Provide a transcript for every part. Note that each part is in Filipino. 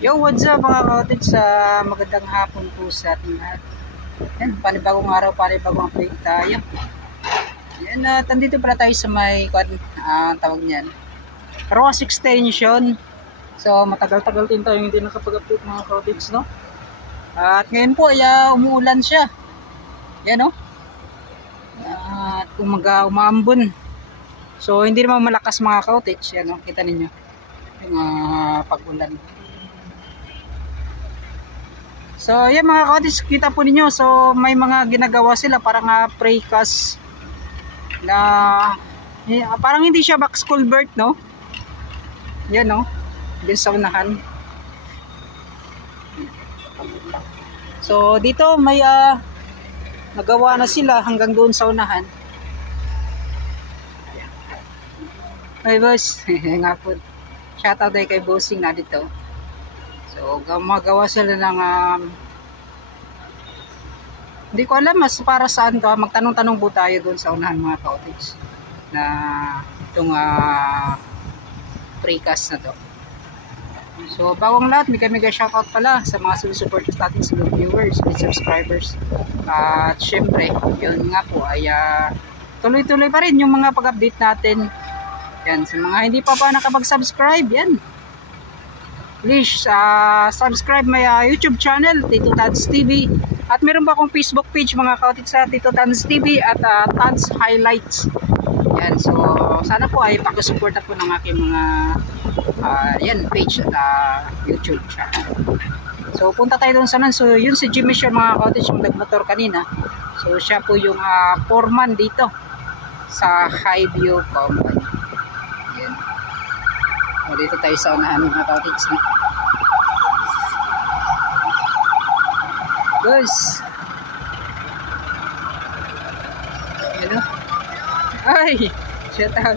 Yo, what's up mga cottage? Magandang hapon po sa ating lahat. Yan, panibagong araw, panibagong update tayo. Yan, tandito pala tayo sa may tawag niyan, Ross Extension. So, matagal-tagal din tayo hindi nakapag-update mga cottage, no? At ngayon po, ay umuulan siya. Yan, no? At umaambon. So, hindi naman malakas mga cottage. Yan, no? Kita ninyo yung pag-ulan. So, yan mga cottage, kita po ninyo. So, may mga ginagawa sila parang precast na parang hindi siya box culvert, no? Yan, no? Diyan sa unahan. So, dito may nagawa na sila hanggang doon sa unahan. Hey, boss. Nga po. Shoutout ay kay Bossing na dito. So, magawa sila ng hindi ko alam mas para saan to. Magtanong-tanong po tayo doon sa unahan mga cottage na itong precast na to. So, bawang lahat, mega shoutout pala sa mga sumusuport natin, sa viewers and subscribers. At syempre, yun nga po ay tuloy-tuloy pa rin yung mga pag-update natin. Yan, sa mga hindi pa nakapag-subscribe, yan. Please subscribe my YouTube channel, Tito Tans TV. At meron pa akong Facebook page mga cottage sa Tito Tans TV at Tans Highlights. Yan, so sana po ay pakisupport na po ng aking mga yan, page at YouTube channel. So punta tayo doon sa nan. So yun si Jimmy Share mga cottage, yung nagmotor kanina. So siya po yung foreman dito sa Highview Company. Yan. O, dito tayo sa unahan mga cottage na. Guys. Yan o. Ay! Shout out.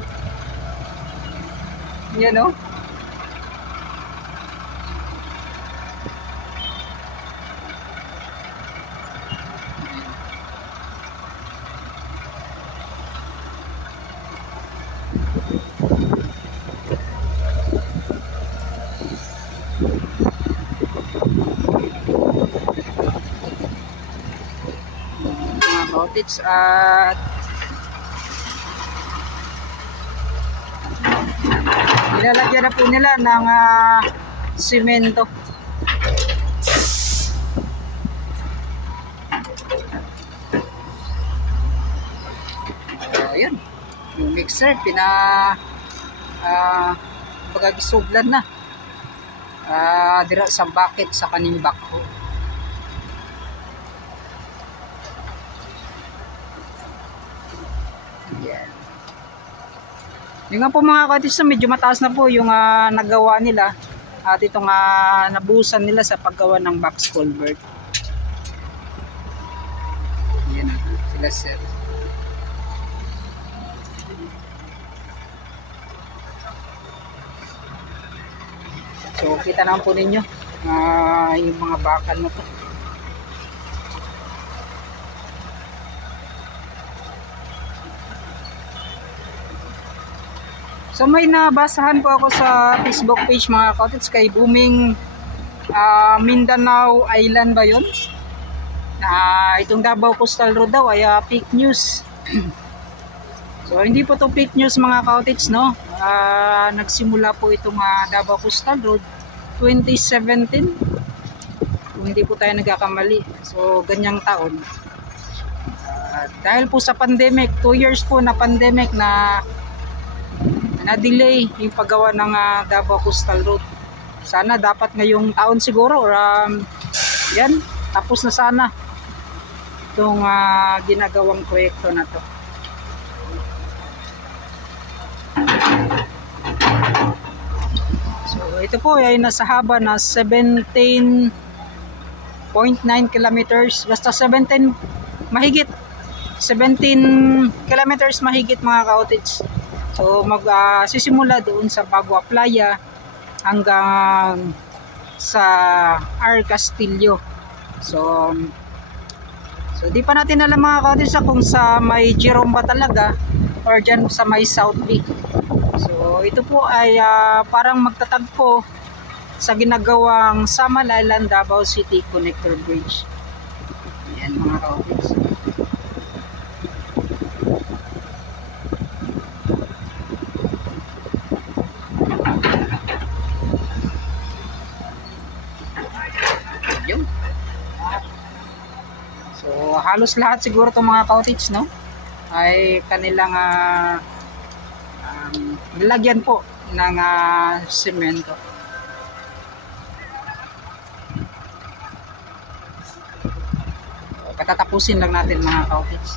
Yan o. Cottage at nilalagyan na po nila ng simento. Ayan, yung mixer pagagisuglan na dira sa bucket sa kaning backhoe. Yan. Yung nga po mga cottage na medyo mataas na po yung nagawa nila at itong nabusan nila sa paggawa ng box culvert. Yan sila sir. So kita naman po ninyo yung mga bakal na to. So may nabasahan po ako sa Facebook page mga cottage kay Booming Mindanao Island ba yun? Itong Davao Coastal Road daw ay fake news. So hindi po to fake news mga cottage, no? Nagsimula po itong Davao Coastal Road 2017. Kung hindi po tayo nagkakamali. So ganyang taon. Dahil po sa pandemic, 2 years po na pandemic na-delay yung paggawa ng Davao Coastal Road. Sana dapat ngayong taon siguro or yan, tapos na sana itong ginagawang proyekto na to. So ito po ay nasa haba na 17.9 kilometers, basta 17 mahigit 17 kilometers mahigit mga cottage. So magsisimula doon sa Bagua Playa hanggang sa R. Castillo. So di pa natin alam mga cottage kung sa may Jerome ba talaga or dyan sa may South Peak. So ito po ay parang magtatagpo sa ginagawang Samal Island Davao City Connector Bridge. Ayan mga ka-office. Yun. So halos lahat siguro itong mga cottage, no, ay kanilang nilagyan po ng semento. Patatapusin lang natin mga cottage.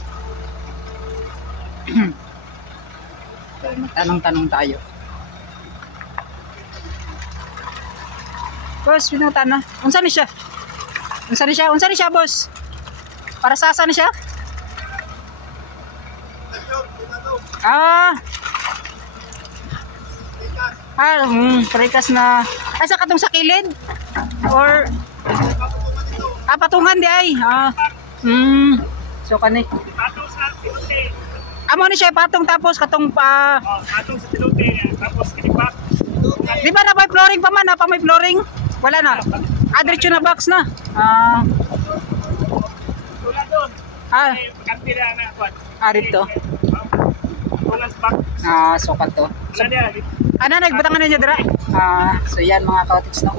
So, magtanong-tanong tayo. Boss, pinutan na. Unsa ni siya? Unsa ni siya? Unsa ni siya, boss? Para sa asa ni siya? Prekas na. Ay, sa katong sa kilid? Or patungan di ay. So kani. Patong sa Tilote. Amo ni siya patong tapos katong pa. Patong sa Tilote tapos kinipak. Di ba na may flooring pa man? Pa may flooring? Wala na. Diretso na box na. Wala doon. Pagkantira na kwan. Rito. Wala sa box. So kanto. Wala diya. Nagbutangan na niya dira. So yan mga cottage, no.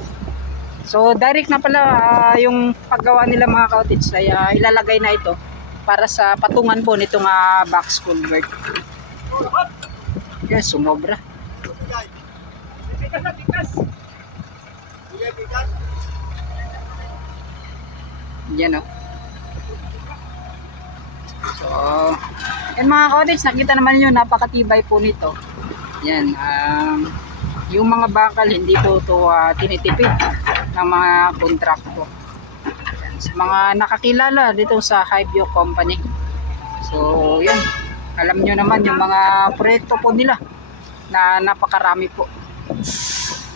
So direct na pala yung paggawa nila mga cottage ay ilalagay na ito para sa patungan po nitong box culvert. Yes, sumobra. Yan, no. So yan mga cottage, nakita naman nyo napakatibay po nito. Yan, yung mga bakal hindi po ito tinitipid ng mga kontrakto. Sa mga nakakilala dito sa Hivio Company. So yan, alam nyo naman yung mga proyekto po nila na napakarami po.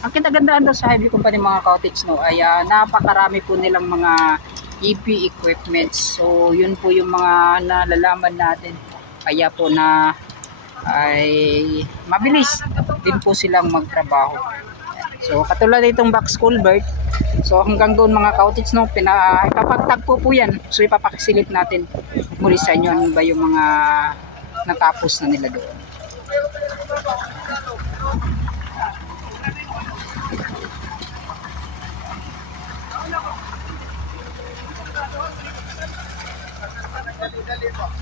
Ang kitagandaan daw sa Hivio Company mga cottage, no, ay napakarami po nilang mga EP equipments. So yun po yung mga nalalaman natin. Kaya po na ay mabilis din po silang magtrabaho. So katulad itong box culvert, so hanggang doon mga cottage, no, ipapagtagpo po yan. So ipapakisilip natin muli sa inyo ano ba yung mga natapos na nila doon.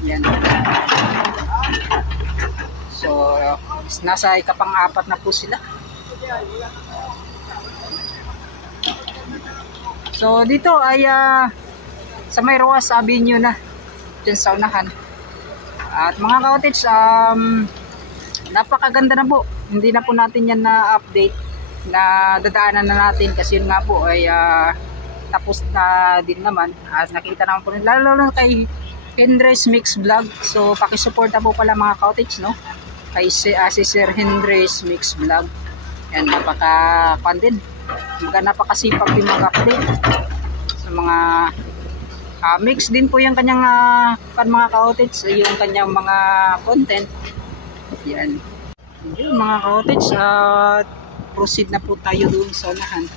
Yan. So nasa ikapang-apat na po sila. So dito ay sa may Roas Avenue na dyan sa unahan. At mga cottage, napakaganda na po. Hindi na po natin yan na-update, na dadaanan na natin kasi yun nga po ay tapos na din naman. At nakita naman po lalo na kay Hendres Mix Vlog. So pakisuporta po pala mga cottage, no, kay si Sir Hendres Mix Vlog. Yan, napaka-funded. Napakasipag din mag-update sa mga mix din po yung kanyang mga cottage, yung kanyang mga content. Yan. Yun mga cottage, proceed na po tayo doon sa unahan.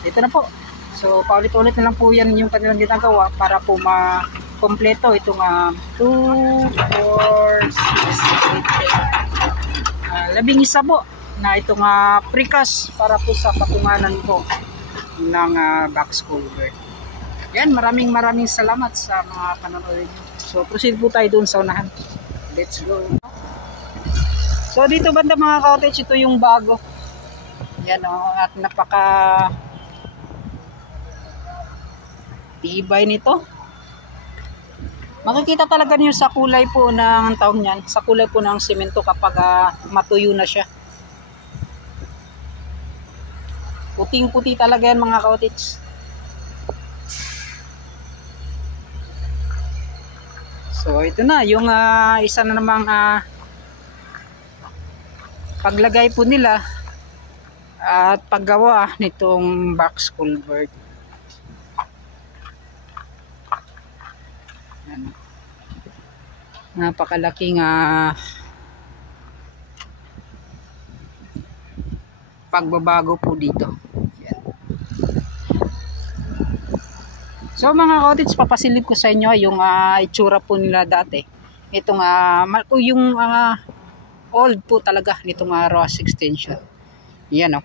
Dito na po. So paulit-ulit na lang po yan yung kanilang ginagawa para po ma-kompleto itong 2, 4, 6, 8, 10. 11 po na itong precast para po sa patunganan po ng box culvert. Yan, maraming salamat sa mga panonood niyo. So proceed po tayo doon sa unahan. Let's go. So dito banda mga cottage, ito yung bago. Yan, at napaka tibay nito. Makikita talaga niyo sa kulay po ng tawag niyan, sa kulay po ng semento kapag matuyo na siya. Puting-puti talaga yan mga cottage. So ito na yung isa na namang paglagay po nila at paggawa nitong box culvert. Napakalaking pagbabago po dito. Yan. So mga cottage, papasilip ko sa inyo yung itsura po nila dati. Itong yung old po talaga nitong ROAS extension. Yan o.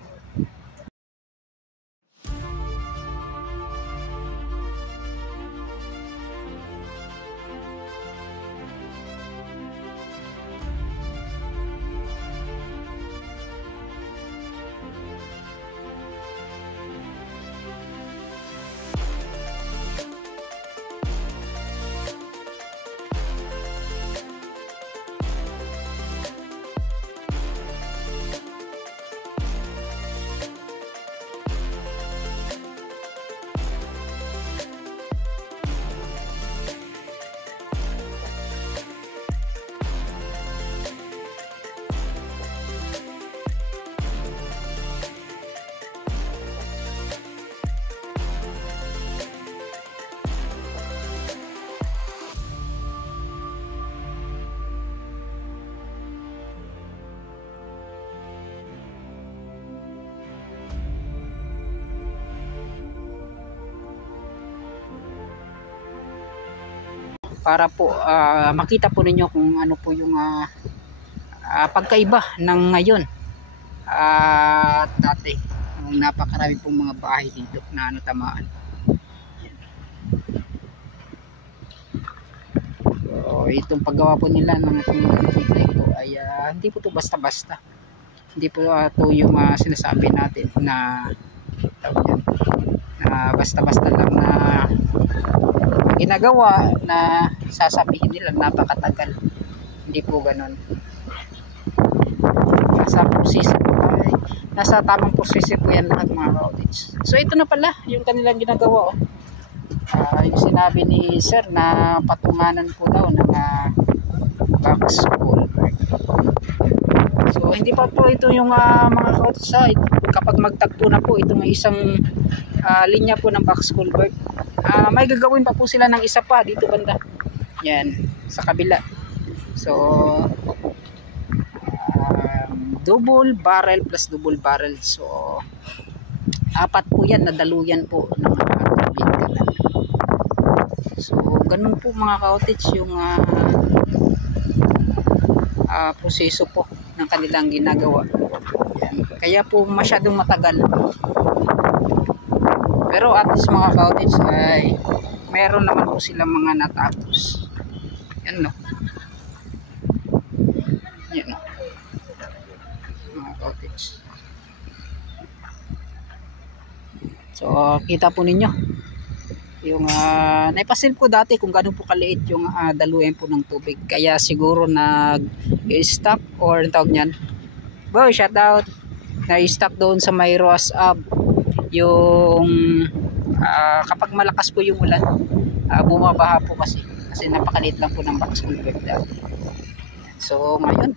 Para po makita po ninyo kung ano po yung pagkaiba ng ngayon at dati. Napakarami pong mga bahay dito na natamaan. So itong paggawa po nila ng itong ito ay hindi po to basta-basta. Hindi po ito yung sinasabi natin na basta-basta lang na ginagawa na sasabihin nila napakatagal. Hindi po ganun. Nasa tamang proseso po yan lahat mga cottage. So ito na pala yung kanilang ginagawa. Yung sinabi ni sir na patunganan po daw ng box culvert. So hindi pa po ito yung mga cottage. Kapag magtagpo na po itong isang linya po ng box culvert, may gagawin pa po sila ng isa pa dito banda. Yan, sa kabila. So double barrel plus double barrel. So apat po yan, nadaluyan po ng tubig. So ganun po mga cottage yung proseso po ng kanilang ginagawa. Yan. Kaya po masyadong matagal. Pero at least mga cottage ay meron naman po silang mga natapos. Yan no. Yan no. Mga cottage. So kita po ninyo yung naipasil ko dati kung gaano po kaliit yung daluyan po ng tubig. Kaya siguro nag-stop or tawag niyan. Boy, shout out. Na-stop doon sa may Roas Ab. Yung kapag malakas po yung ulan, bumabaha po kasi napakaliit lang po ng box culvert dati. So ngayon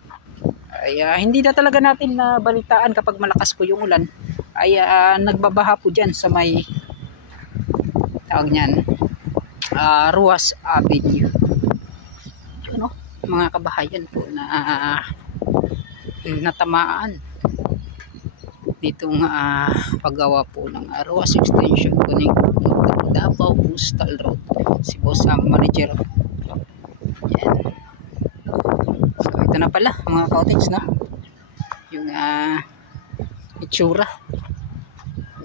ay hindi na talaga natin na balitaan kapag malakas po yung ulan ay nagbabaha po dyan sa may tawag niyan Ruas Avenue. Ano, mga kabahayan po na natamaan ditong paggawa po ng ROAS extension connecting Davao Coastal Road. Si Boss ang manager. Yan. So ito na pala mga cottage na yung itsura.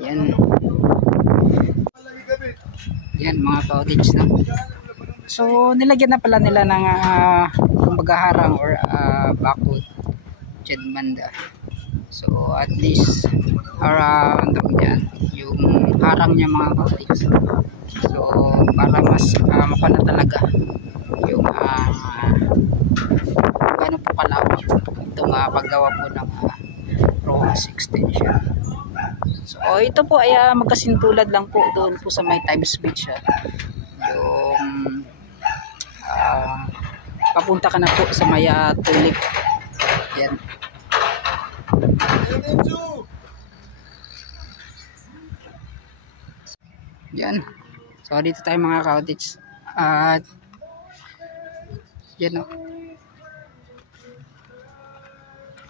Yan. Yan mga cottage na. So nilagyan na pala nila ng kumbaga or backwood dyan banda. So at least around yan yung harang niya mga cottage. So para mas mapana talaga yung ano po kalawak itong paggawa po ng ROAS extension. So ito po ay magkasintulad lang po doon po sa may Times Beach. Yung papunta ka na po sa may tulip. Yan. Yan. So dito tayo mga cottage. At yan o.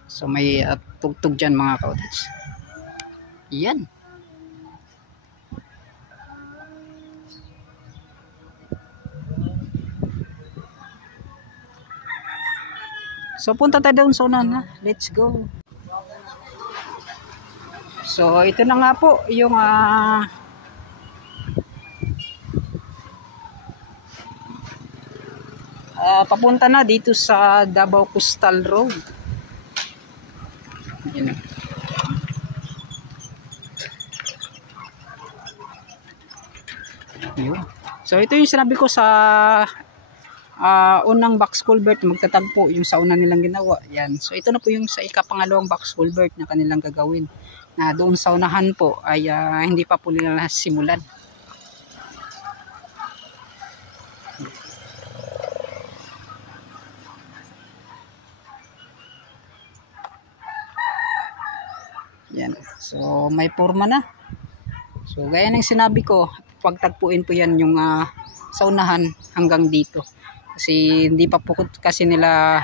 So may tugtog dyan mga cottage. Yan. So punta tayo doon sa unahan na. Let's go. So ito na nga po yung papunta na dito sa Davao Coastal Road. Yun. Yun. So ito yung sinabi ko sa unang box culvert, magtatagpo yung sa una nilang ginawa. Yan. So ito na po yung sa ikapangalawang box culvert na kanilang gagawin. Na doon sa unahan po ay hindi pa po nila simulan. Yan. So may forma na. So gaya ng sinabi ko, pagtagpuin po yan yung sa unahan hanggang dito. Kasi hindi pa po kasi nila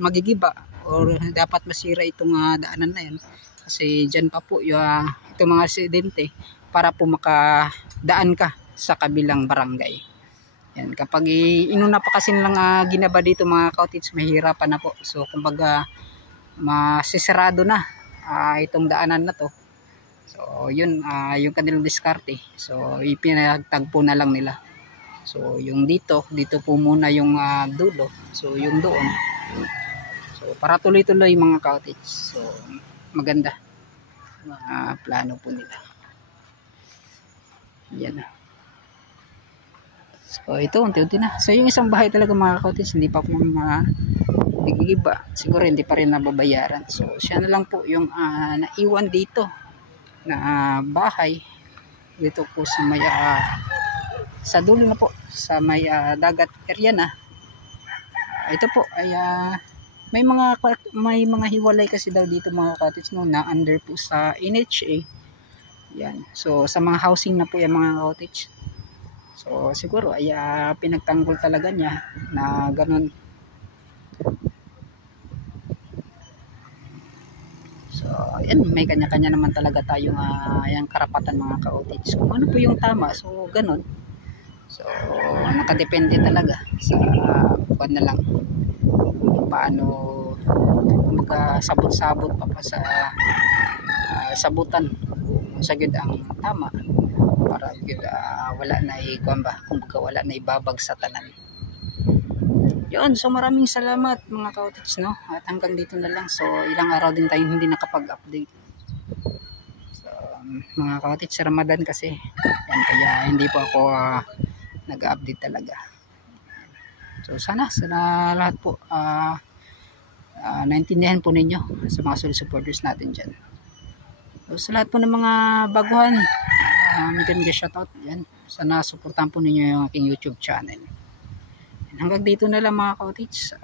magigiba or dapat masira itong daanan na yan. Kasi dyan pa po yung itong mga residente para po makadaan ka sa kabilang barangay. Yan. Kapag inuna pa kasi nilang ginaba dito mga cottage, mahirapan na po. So kumbaga masisarado na itong daanan na to. So yun yung kanilang diskarte. So ipinagtagpo na lang nila. So yung dito po muna yung dulo. So yung doon. So para tuloy-tuloy mga cottage. So maganda plano po nila. Yan. So ito unti-unti na. So yung isang bahay talaga mga cottage hindi pa po nagigiba. Siguro hindi pa rin nababayaran. So siya na lang po yung naiwan dito na bahay dito po sa may sa dulo na po sa may dagat area na. Ito po ay may mga hiwalay kasi daw dito mga cottage no, na under po sa NHA. Yan. So sa mga housing na po yung mga cottage. So siguro ay pinagtanggol talaga niya na ganun. So ayan, may kanya-kanya naman talaga tayong yung karapatan mga cottage. Kung ano po yung tama, so ganun. So nakadepende talaga sa na lang paano sabot-sabot pa sa sabutan sa gud ang tama para gud wala na kumbaga wala na ibabag sa tanan. Yun, so maraming salamat mga cottage no, at hanggang dito na lang. So ilang araw din tayong hindi nakapag-update. So mga cottage, Ramadan kasi yan, kaya hindi po ako nag-update talaga. So sana lahat po naintindihan po ninyo sa mga solid supporters natin dyan. So sa lahat po ng mga baguhan, magandang shoutout yan. Sana supportahan po ninyo yung aking YouTube channel. Hanggang dito na lang mga cottage.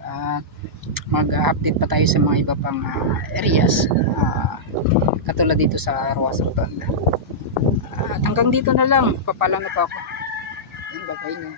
Mag-update pa tayo sa mga iba pang areas katulad dito sa Roas Rotonda. At hanggang dito na lang, papala na po ako. Bye-bye na.